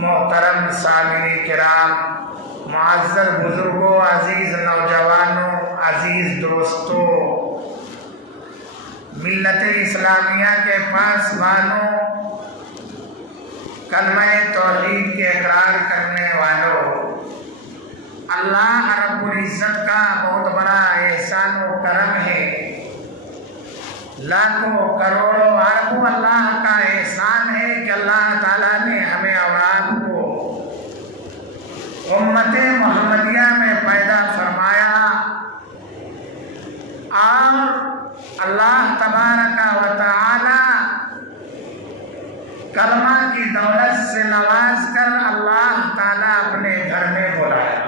محترم سامعین کرام، معزز بزرگوں، عزیز نوجوانوں، عزیز دوستوں، ملت اسلامیہ کے پاسبانوں، کلمہ توحید کے اقرار کرنے والوں، اللہ رب العزت کا بہت بڑا احسان و کرم ہے، لاکھوں کروڑوں اربوں اللہ کا احسان ہے کہ اللہ تعالیٰ نے ہمیں اور آپ کو امت محمدیہ میں پیدا فرمایا اور اللہ تبارک و تعالی کلمہ کی دولت سے نواز کر اللہ تعالیٰ اپنے گھر میں بلایا۔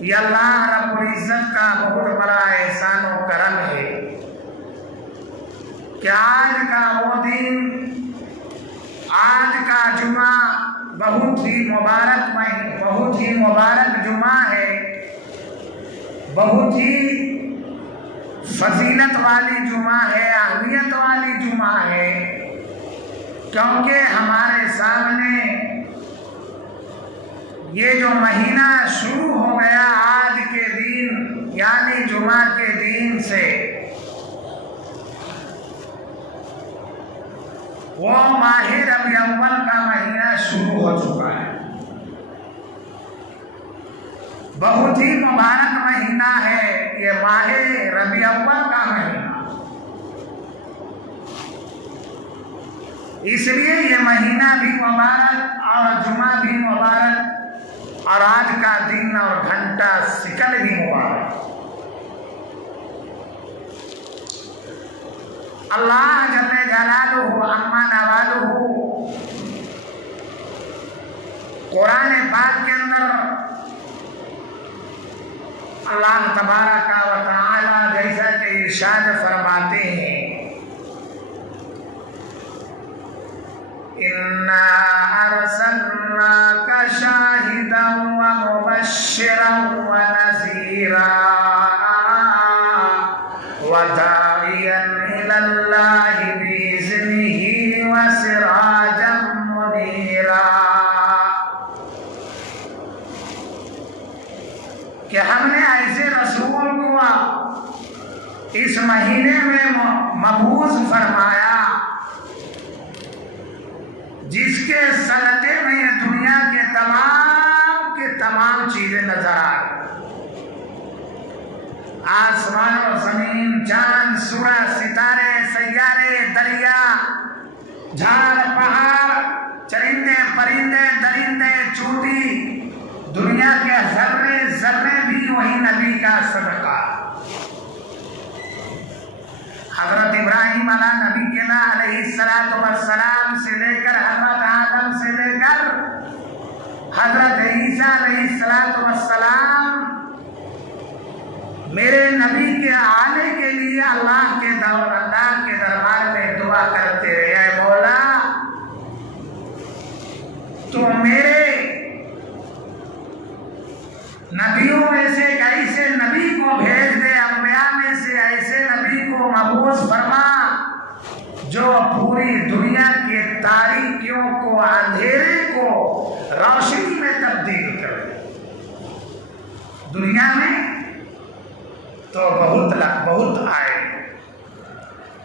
یہ اللہ رب العزت کا بہت بڑا احسان و کرم ہے کہ آج کا وہ دن، آج کا جمعہ بہت ہی مبارک جمعہ ہے، بہت ہی فضیلت والی جمعہ ہے، اہمیت والی جمعہ ہے، کیونکہ ہمارے سامنے یہ جو مہینہ شروع ہو گیا آج کے دن یعنی جمعہ کے دن سے، وہ ماہ ربیع الاول کا مہینہ شروع ہو چکا ہے۔ بہت ہی مبارک مہینہ ہے یہ ماہ ربیع الاول کا مہینہ، اس لیے یہ مہینہ بھی مبارک اور جمعہ بھی مبارک اور آج کا دن اور گھنٹہ سکل بھی مبارک۔ اللہ جل جلالہ عما نوالہ قرآن پاک کے اندر اللہ تبارک و تعالی جیسا کہ ارشاد فرماتے ہیں، اِنَّا أَرْسَلْنَاكَ شَاهِدًا وَمُبَشِّرًا وَنَذِيرًا وَدَاعِيًا إِلَى اللَّهِ بِإِذْنِهِ وَسِرَاجًا مُنِيرًا، کہ ہم نے ایسے رسول کو اس مہینے میں مبعوث فرمایا جس کے صدقے میں یہ دنیا کے تمام چیزیں نظر آ گئی، آسمان و زمین، چاند، سورج، ستارے، سیارے، دریا، جھاڑ، پہاڑ، چرندے، پرندے، درندے، چوٹی، دنیا کے ذرے ذرے بھی وہی نبی کا صدقہ۔ حضرت ابراہیم علیہ السلام سے لے کر حضرت آدم سے لے کر حضرت عیسیٰ علیہ السلام میرے نبی کے آنے کے لیے اللہ کے دربار میں دعا کرتے رہے، اے مولا تو میرے نبیوں میں سے ایک ایسے نبی کو بھیج دے، انبیاء میں سے ایسے نبی کو مبعوث فرما جو پوری دنیا کے تاریکیوں کو، اندھیرے کو روشنی میں تبدیل کرے۔ دنیا میں تو بہت آئے،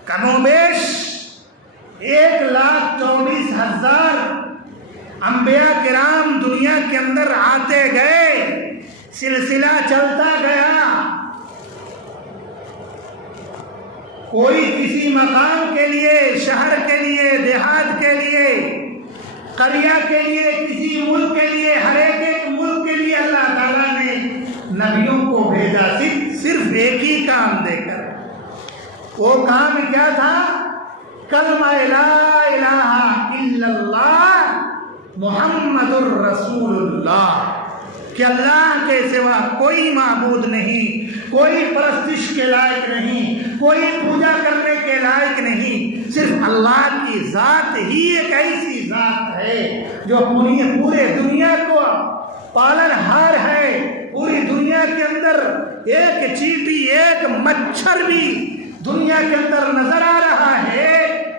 کم و بیش 1,24,000 انبیاء کرام دنیا کے اندر آتے گئے، سلسلہ چلتا گیا، کوئی کسی مقام کے لیے، شہر کے لیے، دیہات کے لیے، قریہ کے لیے، کسی ملک کے لیے، ہر ایک ملک کے لیے اللہ تعالیٰ نے نبیوں کو بھیجا، صرف ایک ہی کام دے کر۔ وہ کام کیا تھا؟ کلمہ لا الہ الا اللہ محمد الرسول اللہ، کہ اللہ کے سوا کوئی معبود نہیں، کوئی پرستش کے لائق نہیں، کوئی پوجا کرنے کے لائق نہیں، صرف اللہ کی ذات ہی ایک ایسی ذات ہے جو پورے دنیا کو پالن ہار ہے۔ پوری دنیا کے اندر ایک چیٹی، ایک مچھر بھی دنیا کے اندر نظر آ رہا ہے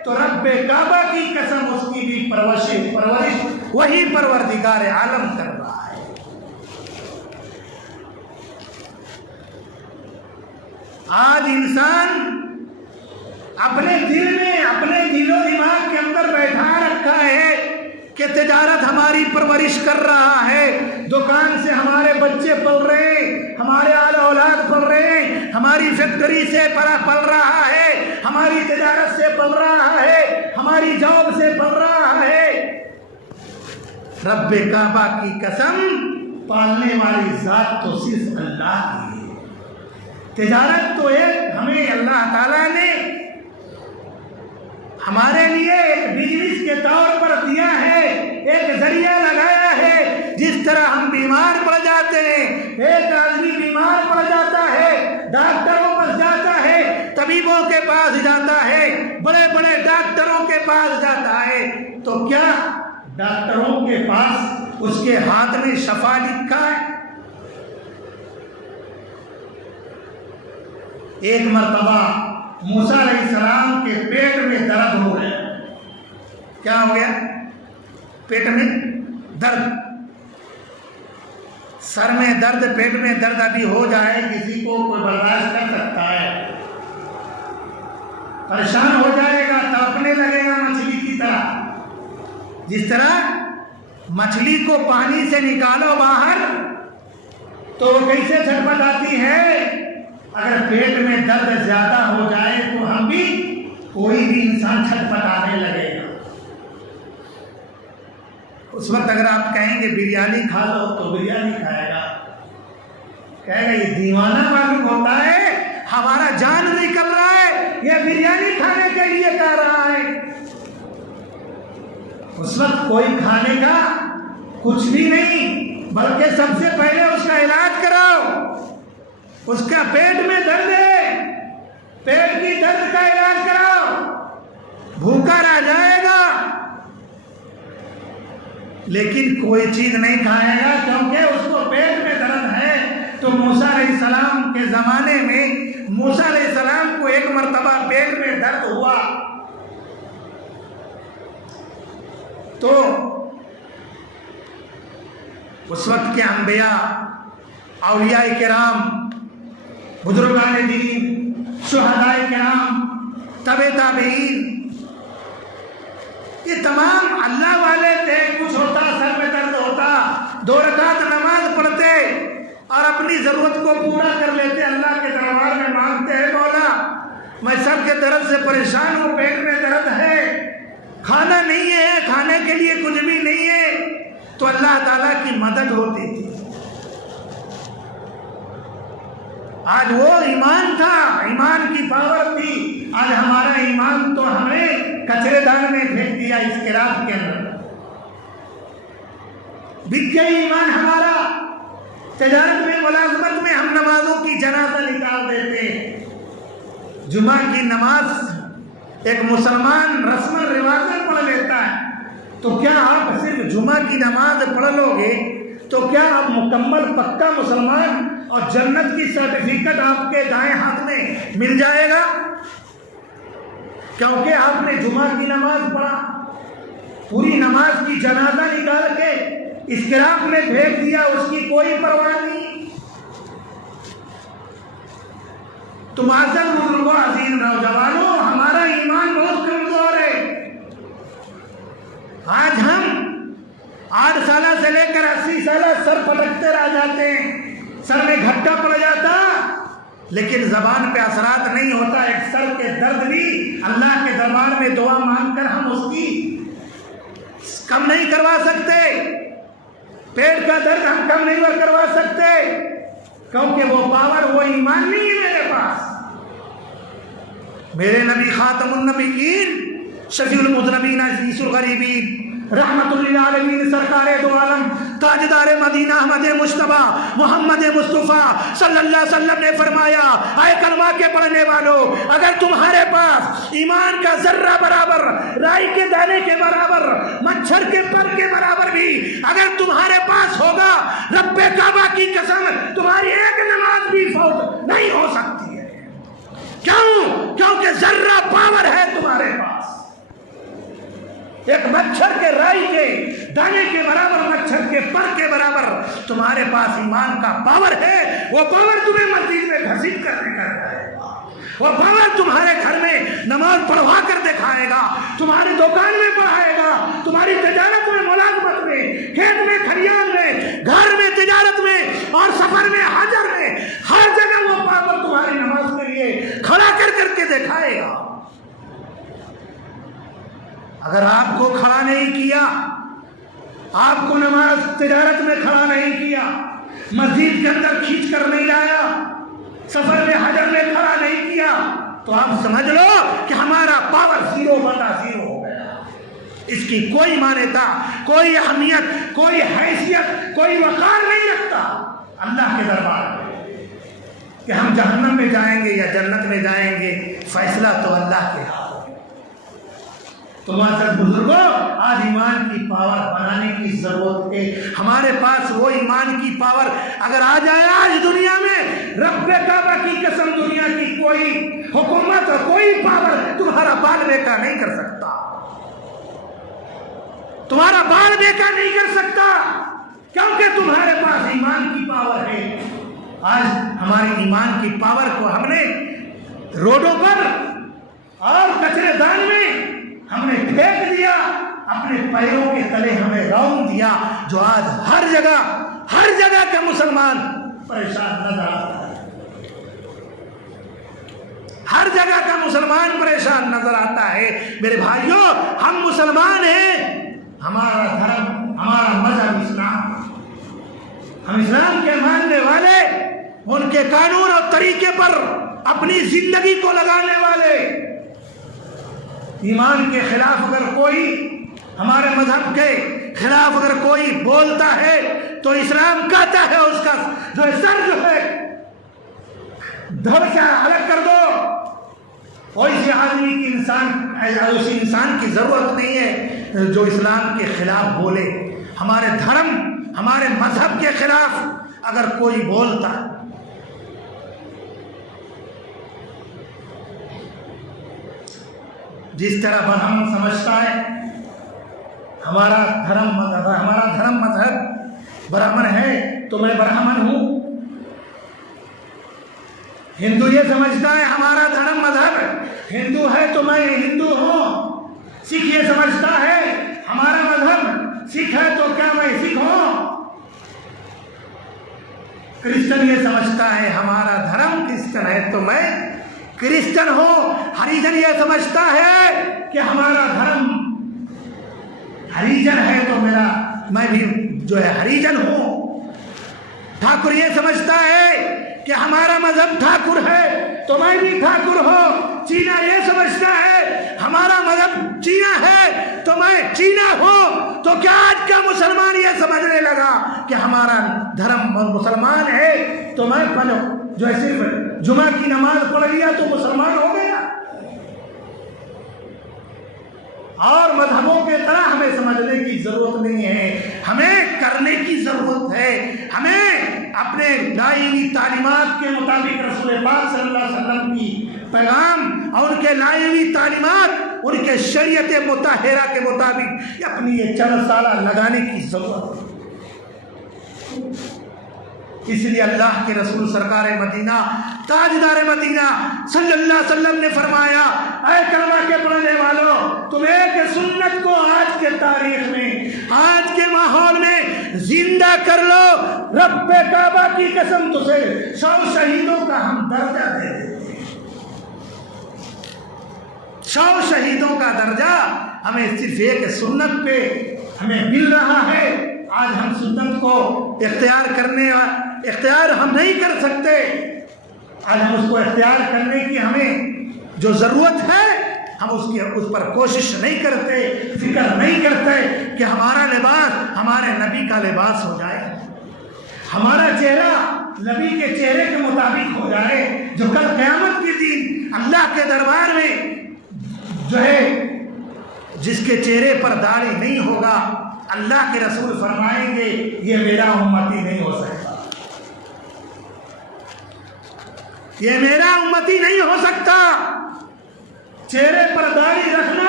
تو رب کعبہ کی قسم اس کی بھی پرورش وہی پروردگار عالم کر رہا ہے۔ آج انسان اپنے دل میں، اپنے دل و دماغ کے اندر بیٹھا رکھا ہے کہ تجارت ہماری پرورش کر رہا ہے، دکان سے ہمارے بچے پل رہے ہیں، ہمارے آل اولاد پل رہے ہیں، ہماری فیکٹری سے پل رہا ہے، ہماری تجارت سے پل رہا ہے، ہماری جاب سے پل رہا ہے۔ رب کعبہ کی قسم، پالنے والی ذات تو صرف اللہ کی ہے۔ تجارت تو ایک ہمیں اللہ تعالیٰ نے ہمارے لیے ایک بزنس کے طور پر دیا ہے، ایک ذریعہ لگایا ہے۔ جس طرح ہم بیمار پڑ جاتے ہیں، ایک آدمی بیمار پڑ جاتا ہے، ڈاکٹروں پاس جاتا ہے، طبیبوں کے پاس جاتا ہے، بڑے بڑے ڈاکٹروں کے پاس جاتا ہے، تو کیا ڈاکٹروں کے پاس اس کے ہاتھ میں شفا لکھا ہے؟ ایک مرتبہ موسیٰ علیہ السلام کے پیٹ میں درد ہو گیا۔ کیا ہو گیا؟ پیٹ میں درد، سر میں درد، پیٹ میں درد ابھی ہو جائے کسی کو کوئی برداشت کر سکتا ہے، پریشان ہو جائے گا، تڑپنے لگے گا مچھلی کی طرح۔ جس طرح مچھلی کو پانی سے نکالو باہر تو وہ کیسے چھٹپٹاتی ہے، اگر پیٹ میں درد زیادہ ہو جائے تو ہم بھی، کوئی بھی انسان چھٹپٹانے لگے گا۔ اس وقت اگر آپ کہیں گے بریانی کھا لو تو بریانی کھائے گا، کہے گا یہ دیوانہ معلوم ہوتا ہے، ہمارا جان نکل رہا ہے، یہ بریانی کھانے کے لیے کہہ رہا ہے۔ اس وقت کوئی کھانے کا کچھ بھی نہیں، بلکہ سب سے پہلے اس کا علاج کراؤ۔ اس کا پیٹ میں درد ہے، پیٹ کی درد کا علاج کراؤ، بھوکا رہ جائے گا لیکن کوئی چیز نہیں کھائے گا کیونکہ اس کو پیٹ میں درد ہے۔ تو موسیٰ علیہ السلام کے زمانے میں موسیٰ علیہ السلام کو ایک مرتبہ پیٹ میں درد ہوا تو اس وقت کے انبیاء، اولیاء کرام، بزرگان دین، شہداء کرام، تبع تابعین، یہ تمام اللہ والے تھے۔ کچھ ہوتا، سر میں درد ہوتا، 2 رکعت نماز پڑھتے اور اپنی ضرورت کو پورا کر لیتے، اللہ کے دربار میں مانگتے ہیں مولا میں سر کے درد سے پریشان ہوں، پیٹ میں درد ہے، کھانا نہیں ہے، کھانے کے لیے کچھ بھی نہیں ہے، تو اللہ تعالیٰ کی مدد ہوتی تھی۔ آج وہ ایمان تھا، ایمان کی پاور تھی، آج ہمارا ایمان تو ہمیں کچرے دان میں پھینک دیا اس قراب کے اندر۔ بک گیا ایمان ہمارا، تجارت میں، ملازمت میں ہم نمازوں کی جنازہ نکال دیتے ہیں۔ جمعہ کی نماز ایک مسلمان رسم رواج پڑھ لیتا ہے، تو کیا آپ صرف جمعہ کی نماز پڑھ لو گے تو کیا آپ مکمل پکا مسلمان اور جنت کی سرٹیفکیٹ آپ کے دائیں ہاتھ میں مل جائے گا؟ کیونکہ آپ نے جمعہ کی نماز پڑھا، پوری نماز کی جنازہ نکال کے اسکراپ میں پھینک دیا، اس کی کوئی پرواہ نہیں۔ تو معزز بزرگوں، عزیز نوجوانوں، ہمارا ایمان بہت کمزور ہے۔ آج ہم 8 سالہ سے لے کر 80 سالہ سر پٹکتے رہ جاتے ہیں، سر میں گھٹا پڑ جاتا لیکن زبان پہ اثرات نہیں ہوتا۔ ایک سر کے درد بھی اللہ کے دربار میں دعا مانگ کر ہم اس کی کم نہیں کروا سکتے، پیٹ کا درد ہم کم نہیں کروا سکتے، کیونکہ وہ پاور، وہ ایمان نہیں ہے میرے پاس۔ میرے نبی خاتم النبیین، شفیع المذنبین، عزیز الغریبین، رحمت للعالمین، سرکار دو عالم، تاجدار مدینہ احمد مجتبیٰ محمد مصطفیٰ صلی اللہ علیہ وسلم نے فرمایا، اے کلمہ کے پڑھنے والوں، اگر تمہارے پاس ایمان کا ذرہ برابر، رائی کے دانے کے برابر، مچھر کے پر کے برابر بھی اگر تمہارے پاس ہوگا، رب کعبہ کی قسم تمہاری ایک نماز بھی فوت نہیں ہو سکتی ہے۔ کیوں؟ کیونکہ ذرہ پاور ہے تمہارے پاس۔ ایک مچھر کے رائی کے دانے کے برابر، مچھر کے پر کے برابر تمہارے پاس ایمان کا پاور ہے، وہ پاور تمہیں مسجد میں گھسیٹ کر دکھائے گا، وہ پاور تمہارے گھر میں نماز پڑھوا کر دکھائے گا، تمہاری دکان میں پڑھائے گا، تمہاری تجارت میں، ملازمت میں، کھیت میں، کھلیان میں، گھر میں، تجارت میں اور سفر میں، حاجر میں، ہر جگہ وہ پاور تمہاری نماز کے لیے کھڑا کر کے دکھائے گا۔ اگر آپ کو کھڑا نہیں کیا، آپ کو نماز تجارت میں کھڑا نہیں کیا، مسجد کے اندر کھینچ کر نہیں لایا، سفر میں حجر میں کھڑا نہیں کیا، تو آپ سمجھ لو کہ ہمارا پاور 0/0 ہو گیا۔ اس کی کوئی مانیتا، کوئی اہمیت، کوئی حیثیت، کوئی وقار نہیں رکھتا اللہ کے دربار میں کہ ہم جہنم میں جائیں گے یا جنت میں جائیں گے، فیصلہ تو اللہ کے ہاتھ۔ تو معزز بزرگوں، آج ایمان کی پاور بنانے کی ضرورت ہے۔ ہمارے پاس وہ ایمان کی پاور اگر آ جائے آج دنیا میں، رب کعبہ کی قسم دنیا کی کوئی حکومت اور کوئی پاور تمہارا بال بیکا نہیں کر سکتا، تمہارا بال بیکا نہیں کر سکتا، کیونکہ تمہارے پاس ایمان کی پاور ہے۔ آج ہماری ایمان کی پاور کو ہم نے روڈوں پر اور کچرے دان میں ہم نے پھینک دیا، اپنے پیروں کے تلے ہمیں رون دیا، جو آج ہر جگہ کا مسلمان پریشان نظر آتا ہے، ہر جگہ کا مسلمان پریشان نظر آتا ہے۔ میرے بھائیوں، ہم مسلمان ہیں، ہمارا دھرم، ہمارا مذہب اسلام، ہم اسلام کے ماننے والے، ان کے قانون اور طریقے پر اپنی زندگی کو لگانے والے۔ ایمان کے خلاف اگر کوئی، ہمارے مذہب کے خلاف اگر کوئی بولتا ہے تو اسلام کہتا ہے اس کا جو ہے دھڑ سے الگ کر دو۔ ایسے آدمی کی اسی انسان کی ضرورت نہیں ہے جو اسلام کے خلاف بولے۔ ہمارے دھرم، ہمارے مذہب کے خلاف اگر کوئی بولتا ہے، جس طرح برہمن سمجھتا ہے ہمارا دھرم مذہب برہمن ہے تو میں برہمن ہوں، ہندو یہ سمجھتا ہے ہمارا دھرم مذہب ہندو ہے تو میں ہندو ہوں، سکھ یہ سمجھتا ہے ہمارا مذہب سکھ ہے تو کیا میں سکھ ہوں، کرسچن یہ سمجھتا ہے ہمارا دھرم کرسچن ہے تو میں کرسچن ہوں، ہریجن یہ سمجھتا ہے کہ ہمارا دھرم ہریجن ہے تو میں بھی جو ہے ہریجن ہوں، ٹھاکر یہ سمجھتا ہے کہ ہمارا مذہب ٹھاکر ہے تو میں بھی ٹھاکر ہوں، چینا یہ سمجھتا ہے ہمارا مذہب چینا ہے تو میں چینا ہوں۔ تو کیا آج کا مسلمان یہ سمجھنے لگا کہ ہمارا دھرم مسلمان ہے تو میں جو ہے صرف جمعہ کی نماز پڑھ لیا تو مسلمان ہو گیا؟ اور مذہبوں کے طرح ہمیں سمجھنے کی ضرورت نہیں ہے، ہمیں کرنے کی ضرورت ہے۔ ہمیں اپنے لائی ہوئی تعلیمات کے مطابق رسول پاک صلی اللہ علیہ وسلم کی پیغام اور ان کے لائی ہوئی تعلیمات، ان کے شریعت مطہرہ کے مطابق اپنی یہ چند سالہ لگانے کی ضرورت ہے۔ اس لیے اللہ کے رسول سرکار مدینہ، تاجدار مدینہ صلی اللہ علیہ وسلم نے فرمایا، اے کلمہ کے پڑھنے والوں، تم ایک سنت کو آج کے تاریخ میں، آج کے ماحول میں زندہ کر لو، رب کعبہ کی قسم تجھے 100 شہیدوں کا ہم درجہ دے دیتے ہیں۔ 100 شہیدوں کا درجہ ہمیں صرف ایک سنت پہ ہمیں مل رہا ہے۔ آج ہم سنت کو اختیار ہم نہیں کر سکتے، آج ہم اس کو اختیار کرنے کی ہمیں جو ضرورت ہے ہم اس پر کوشش نہیں کرتے، فکر نہیں کرتے کہ ہمارا لباس ہمارے نبی کا لباس ہو جائے، ہمارا چہرہ نبی کے چہرے کے مطابق ہو جائے، جو کل قیامت کے دن اللہ کے دربار میں جو ہے جس کے چہرے پر داڑھی نہیں ہوگا، اللہ کے رسول فرمائیں گے یہ میرا امتی نہیں ہو سکتا، یہ میرا امتی نہیں ہو سکتا۔ چہرے پر داڑھی رکھنا،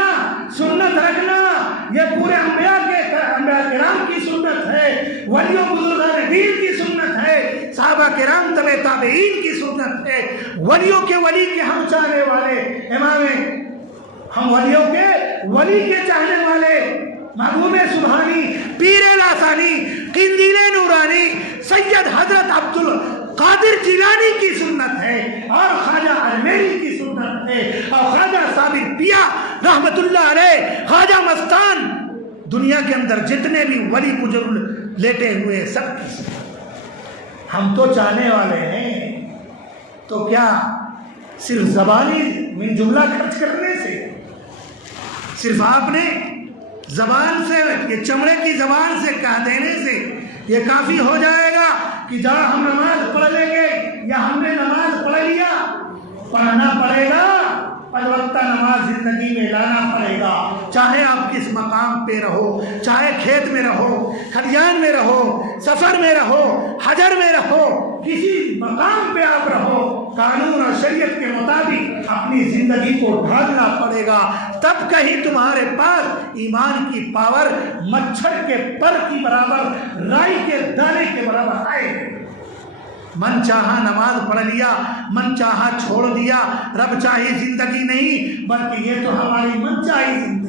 سنت رکھنا، یہ پورے انبیاء کرام کی سنت ہے، ولیوں بزرگان دین کی سنت ہے، صحابہ کرام تبع تابعین کی سنت ہے، ولیوں کے ولی کے ہم چاہنے والے امام، ہم ولیوں کے ولی کے چاہنے والے محبوب سبحانی، پیر لاسانی، قندیل نورانی، سید حضرت عبد القادر جیلانی کی سنت ہے، اور خواجہ اجمیری کی سنت ہے، اور خواجہ صابر پیا رحمت اللہ علیہ، خواجہ مستان، دنیا کے اندر جتنے بھی ولی بزرگ لیٹے ہوئے سب کی سنت۔ ہم تو چاہنے والے ہیں، تو کیا صرف زبانی من جملہ خرچ کرنے سے، صرف آپ نے زبان سے، یہ چمڑے کی زبان سے کہہ دینے سے یہ کافی ہو جائے گا کہ جہاں ہم نماز پڑھ لیں گے یا ہم نے نماز پڑھ لیا؟ پڑھنا پڑے گا، پنج وقتہ نماز زندگی میں لانا پڑے گا، چاہے آپ کس مقام پہ رہو، چاہے کھیت میں رہو، کھلیان میں رہو، سفر میں رہو، حجر میں رہو، کسی مقام پہ آپ رہو، قانون اور شریعت کے مطابق اپنی زندگی کو ڈھالنا پڑے گا، تب کہیں تمہارے پاس ایمان کی پاور مچھر کے پر کی برابر، رائی کے دانے کے برابر آئے گی۔ من چاہا نماز پڑھ لیا، من چاہا چھوڑ دیا، رب چاہی زندگی نہیں، بلکہ یہ تو ہماری من چاہی زندگی،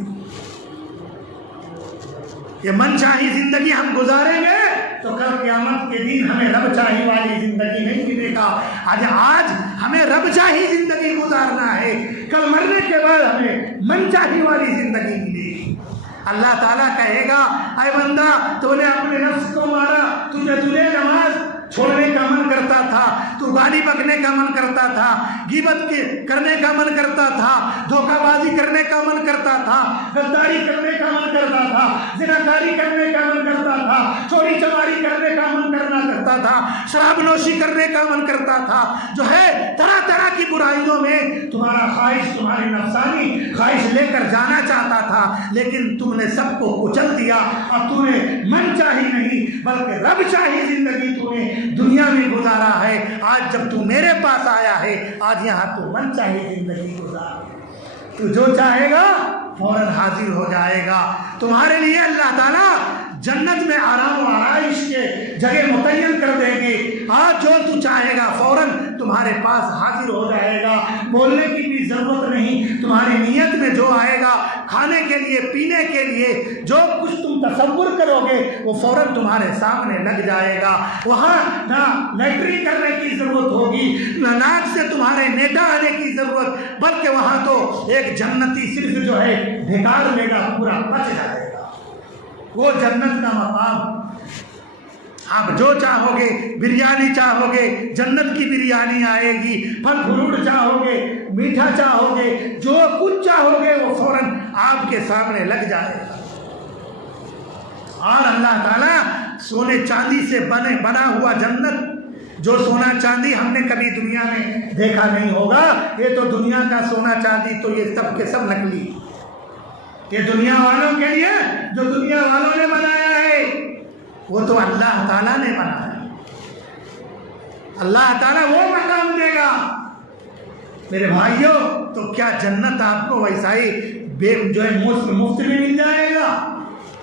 یہ من چاہی زندگی ہم گزاریں گے تو کل قیامت کے دن ہمیں رب چاہی والی زندگی نہیں ملے گا۔ آج ہمیں رب چاہی زندگی گزارنا ہے، کل مرنے کے بعد ہمیں من چاہی والی زندگی ملے گی۔ اللہ تعالیٰ کہے گا، اے بندہ تو نے اپنے نفس کو مارا، تجھے نماز چھوڑنے کا من کرتا تھا، تو گالی بکنے کا من کرتا تھا، غیبت کرنے کا من کرتا تھا، دھوکہ بازی کرنے کا من کرتا تھا، غداری کرنے کا من کرتا تھا، زناکاری کرنے کا من کرتا تھا، چوری چماری کرنے کا من کرتا تھا، شراب نوشی کرنے کا من کرتا تھا، جو ہے طرح طرح کی برائیوں میں تمہارا خواہش، تمہاری نفسانی خواہش لے کر جانا چاہتا تھا، لیکن تم نے سب کو کچل دیا، اور تم نے من چاہی نہیں بلکہ رب چاہی زندگی تم نے دنیا میں گزارا ہے۔ آج جب تو میرے پاس آیا ہے، آج یہاں تو من چاہی زندگی گزار، تو جو چاہے گا فوراً حاضر ہو جائے گا۔ تمہارے لیے اللہ تعالیٰ جنت میں آرام و آرائش کے جگہ متعین کر دیں گے، آج جو تو چاہے گا فوراً تمہارے پاس حاضر ہو جائے گا، بولنے کی بھی ضرورت نہیں، تمہاری نیت میں جو آئے گا، کھانے کے لیے، پینے کے لیے جو کچھ تم تصور کرو گے وہ فوراً تمہارے سامنے لگ جائے گا۔ وہاں نہ لیٹرین کرنے کی ضرورت ہوگی، نہ ناک سے تمہارے نیٹا آنے کی ضرورت، بلکہ وہاں تو ایک جنتی صرف جو ہے ڈھکار لے گا، پورا بچ جائے گا۔ وہ جنت کا مقام، آپ جو چاہو گے، بریانی چاہو گے جنت کی بریانی آئے گی، پھل فروٹ چاہو گے، میٹھا چاہو گے، جو کچھ چاہو گے وہ فوراً آپ کے سامنے لگ جائے گا۔ اور اللہ تعالیٰ سونے چاندی سے بنا ہوا جنت، جو سونا چاندی ہم نے کبھی دنیا میں دیکھا نہیں ہوگا، یہ تو دنیا کا سونا چاندی تو یہ سب کے سب نکلی، یہ دنیا والوں کے لیے جو دنیا والوں نے بنایا ہے وہ تو اللہ تعالیٰ نے بنایا، اللہ تعالیٰ وہ مقام دے گا۔ میرے بھائیوں، تو کیا جنت آپ کو ویسا ہی جو ہے مفت میں مل جائے گا؟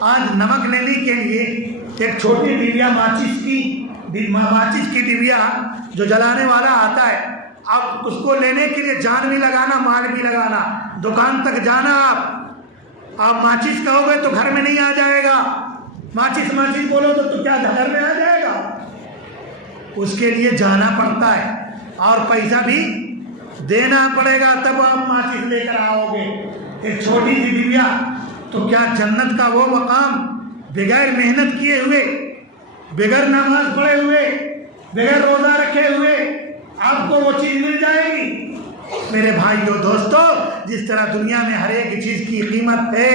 آج نمک لینے کے لیے ایک چھوٹی ڈبیا ماچس کی ڈبیا جو جلانے والا آتا ہے، اب اس کو لینے کے لیے جان بھی لگانا، مال بھی لگانا، دکان تک جانا، آپ ماچس کہو گے تو گھر میں نہیں آ جائے گا، ماچس بولو تو کیا گھر میں آ جائے گا؟ اس کے لیے جانا پڑتا ہے اور پیسہ بھی دینا پڑے گا، تب آپ ماچس لے کر آؤ گے۔ ایک چھوٹی سی ڈبیا، تو کیا جنت کا وہ مقام بغیر محنت کیے ہوئے، بغیر نماز پڑھے ہوئے، بغیر روزہ رکھے ہوئے آپ کو وہ چیز مل جائے گی؟ میرے بھائیو دوستو، جس طرح دنیا میں ہر ایک چیز کی قیمت ہے،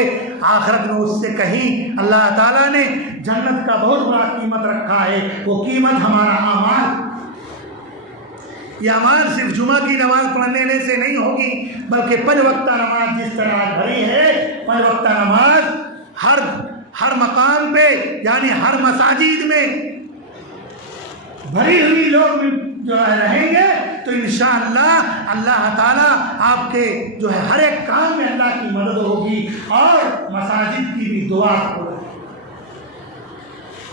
آخرت میں اس سے کہیں اللہ تعالیٰ نے جنت کا بہت بڑا قیمت رکھا ہے، وہ قیمت ہمارا اعمال۔ یہ اعمال صرف جمعہ کی نماز پڑھنے سے نہیں ہوگی، بلکہ پنج وقتہ نماز جس طرح بھری ہے، پنج وقتہ نماز ہر مقام پہ، یعنی ہر مساجد میں بھری ہوئی لوگ جو ہے رہیں گے تو انشاءاللہ اللہ تعالیٰ آپ کے جو ہے ہر ایک کام میں اللہ کی مدد ہوگی اور مساجد کی بھی دعا ہوگی۔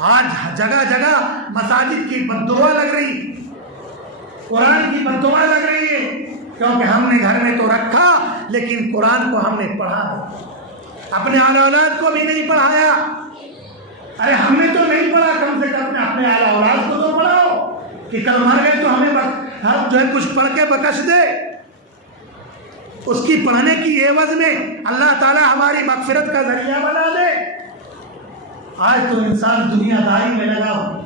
آج جگہ جگہ مساجد کی بد دعا لگ رہی، قرآن کی بد دعا لگ رہی ہے، کیونکہ ہم نے گھر میں تو رکھا لیکن قرآن کو ہم نے پڑھا نہیں، اپنے اعلیٰ اولاد کو بھی نہیں پڑھایا۔ ارے ہم نے تو نہیں پڑھا، کم سے کم اپنے اعلیٰ اولاد کو تو پڑھاؤ کہ کل مر گئے تو ہمیں جو ہے کچھ پڑھ کے بخش دے۔ اس کی پڑھنے کی عوض میں اللہ تعالیٰ ہماری مغفرت کا ذریعہ بنا دے۔ آج تو انسان دنیا داری میں لگا ہو،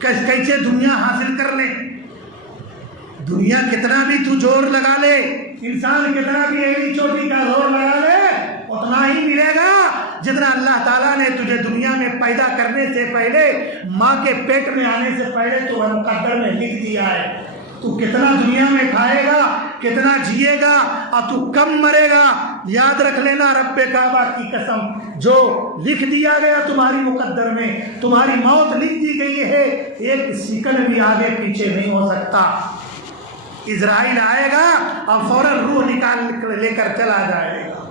کیسے دنیا حاصل کر لے، دنیا کتنا بھی تو زور لگا لے، انسان کتنا بھی ایڑی چوٹی کا زور لگا لے، اتنا ہی ملے گا جتنا اللہ تعالیٰ نے تجھے دنیا میں پیدا کرنے سے پہلے، ماں کے پیٹ میں آنے سے پہلے تو مقدر میں لکھ دیا ہے۔ تو کتنا دنیا میں کھائے گا، کتنا جیے گا اور تو کم مرے گا، یاد رکھ لینا رب کعبہ کی قسم، جو لکھ دیا گیا تمہاری مقدر میں، تمہاری موت لکھ دی گئی ہے، ایک سیکنڈ بھی آگے پیچھے نہیں ہو سکتا۔ اسرائیل آئے گا اور فوراً روح نکال لے کر چلا جائے گا،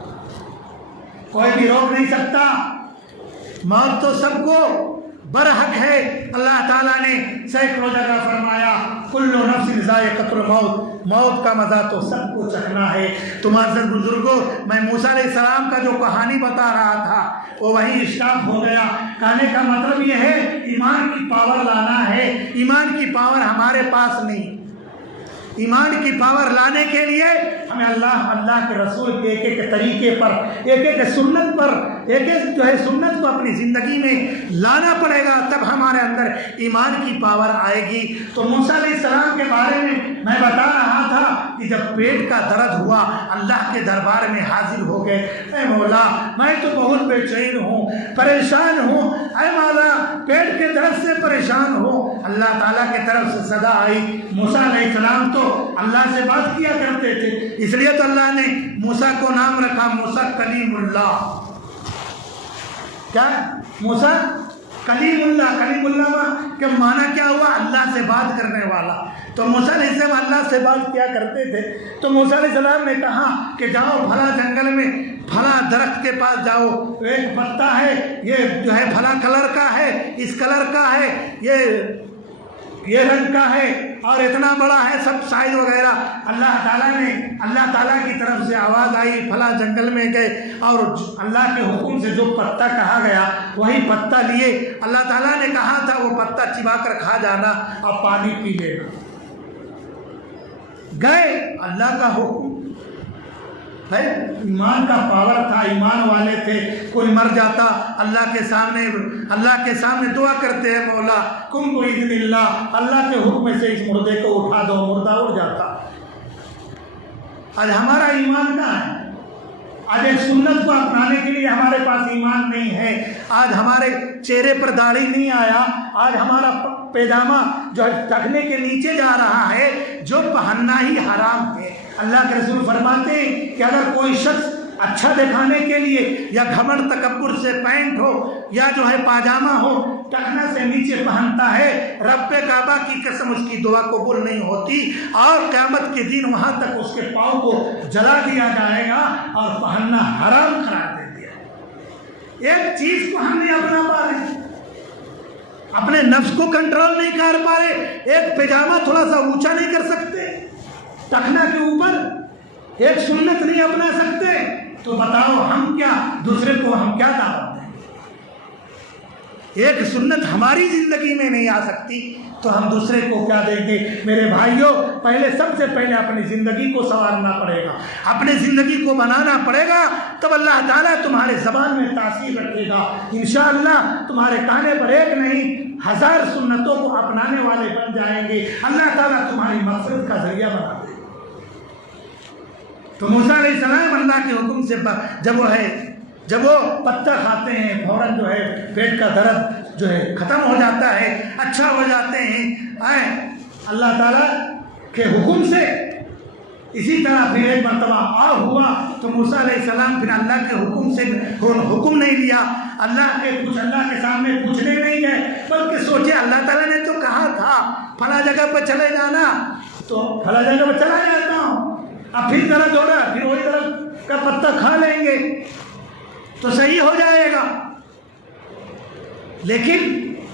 کوئی بھی روک نہیں سکتا۔ موت تو سب کو برحق ہے۔ اللہ تعالیٰ نے سینکڑوں جگہ فرمایا کل نفس ذائقۃ الموت، موت کا مزہ تو سب کو چکھنا ہے۔ تمہارے بزرگوں، میں موسیٰ علیہ السلام کا جو کہانی بتا رہا تھا وہ وہیں اسٹاپ ہو گیا۔ کہنے کا مطلب یہ ہے ایمان کی پاور لانا ہے، ایمان کی پاور ہمارے پاس نہیں۔ ایمان کی پاور لانے کے لیے ہمیں اللہ کے رسول کے ایک ایک طریقے پر، ایک ایک سنت پر، ایک ایک جو ہے سنت کو اپنی زندگی میں لانا پڑے گا، تب ہمارے اندر ایمان کی پاور آئے گی۔ تو موسیٰ علیہ السلام کے بارے میں بتا رہا تھا کہ جب پیٹ کا درد ہوا اللہ کے دربار میں حاضر ہو گئے، اے مولا میں تو بہت بے چین ہوں، پریشان ہوں، اے مولا پیٹ کے درد سے پریشان ہوں۔ اللہ تعالیٰ کی طرف سے صدا آئی۔ موسیٰ علیہ السلام تو اللہ سے بات کیا کرتے تھے، اس لیے تو اللہ نے موسیٰ کو نام رکھا موسیٰ کلیم اللہ۔ کیا موسیٰ کلیم اللہ، کلیم اللہ کا معنی کیا ہوا؟ اللہ سے بات کرنے والا۔ تو موسیٰ علیہ السلام اللہ سے بات کیا کرتے تھے۔ تو موسیٰ علیہ السلام نے کہا کہ جاؤ پھلا جنگل میں پھلا درخت کے پاس جاؤ، ایک پتا ہے یہ جو ہے پھلا کلر کا ہے، اس کلر کا ہے، یہ رنگ کا ہے اور اتنا بڑا ہے، سب سائز وغیرہ۔ اللہ تعالیٰ کی طرف سے آواز آئی، پھلا جنگل میں گئے اور اللہ کے حکم سے جو پتا کہا گیا وہی پتا لیے۔ اللہ تعالیٰ نے کہا تھا وہ پتا چبا کر کھا جانا اور پانی پی لینا۔ گئے، اللہ کا حکم ہے، ایمان کا پاور تھا، ایمان والے تھے۔ کوئی مر جاتا اللہ کے سامنے دعا کرتے ہیں مولا کم باذن اللہ، اللہ کے حکم سے اس مردے کو اٹھا دو، مردہ اٹھ جاتا۔ آج ہمارا ایمان کہاں ہے؟ آج ایک سنت کو اپنانے کے لیے ہمارے پاس ایمان نہیں ہے۔ آج ہمارے چہرے پر داڑھی نہیں آیا، آج ہمارا پیجامہ جو ٹکنے کے نیچے جا رہا ہے، جو پہننا ہی حرام ہے۔ اللہ کے رسول فرماتے ہیں کہ اگر کوئی شخص اچھا دکھانے کے لیے یا گھمنڈ تکبر سے پینٹ ہو یا جو ہے پاجامہ ہو ٹکنا سے نیچے پہنتا ہے، رب کعبہ کی قسم اس کی دعا قبول نہیں ہوتی اور قیامت کے دن وہاں تک اس کے پاؤں کو جلا دیا جائے گا اور پہننا حرام قرار دے دیا ہے۔ ایک چیز کو ہم نہیں اپنا پا رہے، اپنے نفس کو کنٹرول نہیں کر پا رہے، ایک پیجامہ تھوڑا سا اونچا نہیں کر سکتے، ٹکنا کے اوپر ایک سنت نہیں اپنا سکتے، تو بتاؤ ہم کیا دوسرے کو ہم کیا دعوت دیں؟ ایک سنت ہماری زندگی میں نہیں آ سکتی تو ہم دوسرے کو کیا دیں گے؟ میرے بھائیوں، سب سے پہلے اپنی زندگی کو سنوارنا پڑے گا، اپنے زندگی کو بنانا پڑے گا، تب اللہ تعالیٰ تمہارے زبان میں تاثیر رکھے گا۔ انشاءاللہ تمہارے کہنے پر ایک نہیں 1000 سنتوں کو اپنانے والے بن جائیں گے، اللہ تعالیٰ تمہاری مغفرت کا ذریعہ بنا دے گا۔ تو موسیٰ علیہ السلام اللہ کے حکم سے جب وہ پتا کھاتے ہیں فوراً جو ہے پیٹ کا درد جو ہے ختم ہو جاتا ہے، اچھا ہو جاتے ہیں اللہ تعالیٰ کے حکم سے۔ اسی طرح پھر ایک مرتبہ اور ہوا تو موسیٰ علیہ السلام پھر اللہ کے حکم سے حکم نہیں لیا، اللہ کے سامنے پوچھنے نہیں گئے، بلکہ سوچے اللہ تعالیٰ نے تو کہا تھا فلاں جگہ پہ چلے جانا، تو فلاں جگہ پہ چلا جاتا ہوں، اب پھر درد ہو رہا، پھر وہی درد کا پتہ کھا لیں گے تو صحیح ہو جائے گا۔ لیکن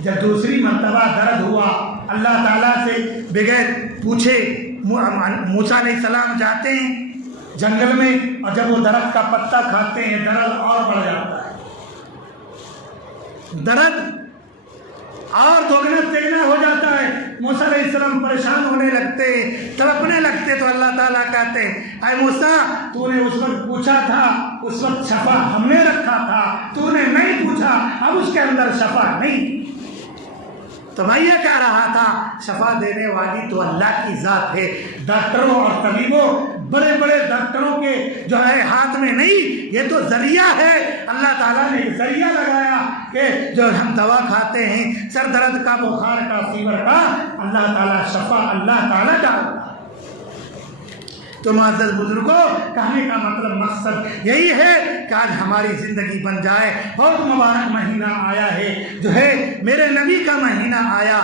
جب دوسری مرتبہ درد ہوا، اللہ تعالیٰ سے بغیر پوچھے موسیٰ علیہ السلام جاتے ہیں جنگل میں، اور جب وہ درخت کا پتا کھاتے ہیں درد اور بڑھ جاتا ہے، درد اور دوگنا تیگنا ہو جاتا ہے۔ موسیٰ علیہ السلام پریشان ہونے لگتے، تڑپنے لگتے، تو اللہ تعالیٰ کہتے ہیں اے موسیٰ تو نے اس وقت پوچھا تھا، اس وقت شفا ہم نے رکھا تھا، تو نے نہیں پوچھا، اب اس کے اندر شفا نہیں۔ تو میں یہ کہہ رہا تھا شفا دینے والی تو اللہ کی ذات ہے، ڈاکٹروں اور طبیبوں بڑے بڑے ڈاکٹروں کے جو ہے ہاتھ میں نہیں، یہ تو ذریعہ ہے، اللہ تعالیٰ نے ذریعہ لگایا کہ جو ہم دوا کھاتے ہیں سر درد کا، بخار کا، فیور کا، اللہ تعالیٰ شفا اللہ تعالیٰ ڈالتا۔ تو معزز بزرگوں، کہنے کا مطلب مقصد یہی ہے کہ آج ہماری زندگی بن جائے۔ بہت مبارک مہینہ آیا ہے، جو ہے میرے نبی کا مہینہ آیا،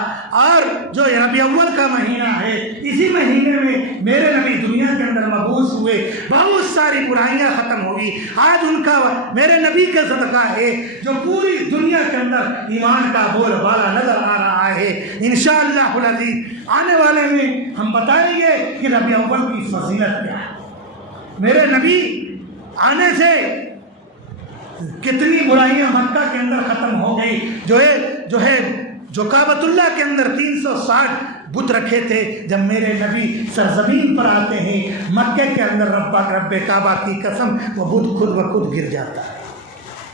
اور جو ربیع اول کا مہینہ ہے، اسی مہینے میں میرے نبی دنیا کے اندر مبعوث ہوئے، بہت ساری برائیاں ختم ہوئی۔ آج ان کا میرے نبی کا صدقہ ہے جو پوری دنیا کے اندر ایمان کا بول بالا نظر آ رہا ہے۔ انشاءاللہ العزیز آنے والے میں ہم بتائیں گے کہ ربیع اول کی فضیلت کیا ہے۔ میرے نبی آنے سے کتنی برائیاں مکہ کے اندر ختم ہو گئی، جو کعبۃ اللہ کے اندر 360 بت رکھے تھے، جب میرے نبی سرزمین پر آتے ہیں مکہ کے اندر رب کعبہ کی قسم وہ بت خود بخود گر جاتا ہے۔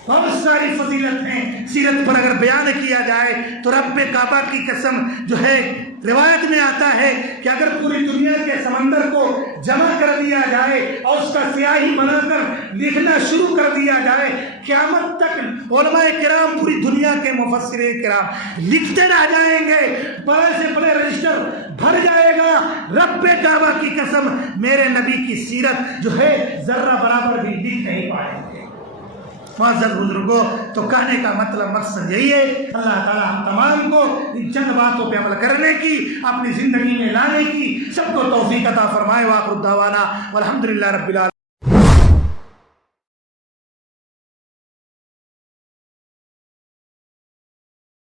بہت ساری فضیلت ہیں، سیرت پر اگر بیان کیا جائے تو رب کعبہ کی قسم جو ہے روایت میں آتا ہے کہ اگر پوری دنیا کے سمندر کو جمع کر دیا جائے اور اس کا سیاہی بنا کر لکھنا شروع کر دیا جائے، قیامت تک علماء کرام پوری دنیا کے مفسر کرام لکھتے رہ جائیں گے، بڑے سے بڑے رجسٹر بھر جائے گا۔ رب کعبہ کی قسم میرے نبی کی سیرت جو ہے ذرہ برابر بھی لکھ نہیں پائیں گے۔ معزز بزرگوں، تو کہنے کا مطلب مقصد یہی ہے، اللہ تعالیٰ ہم تمام کو ان چند باتوں پہ عمل کرنے کی، اپنی زندگی میں لانے کی سب کو توفیق عطا فرمائے۔ وآخر دعوانا والحمدللہ رب العالمین۔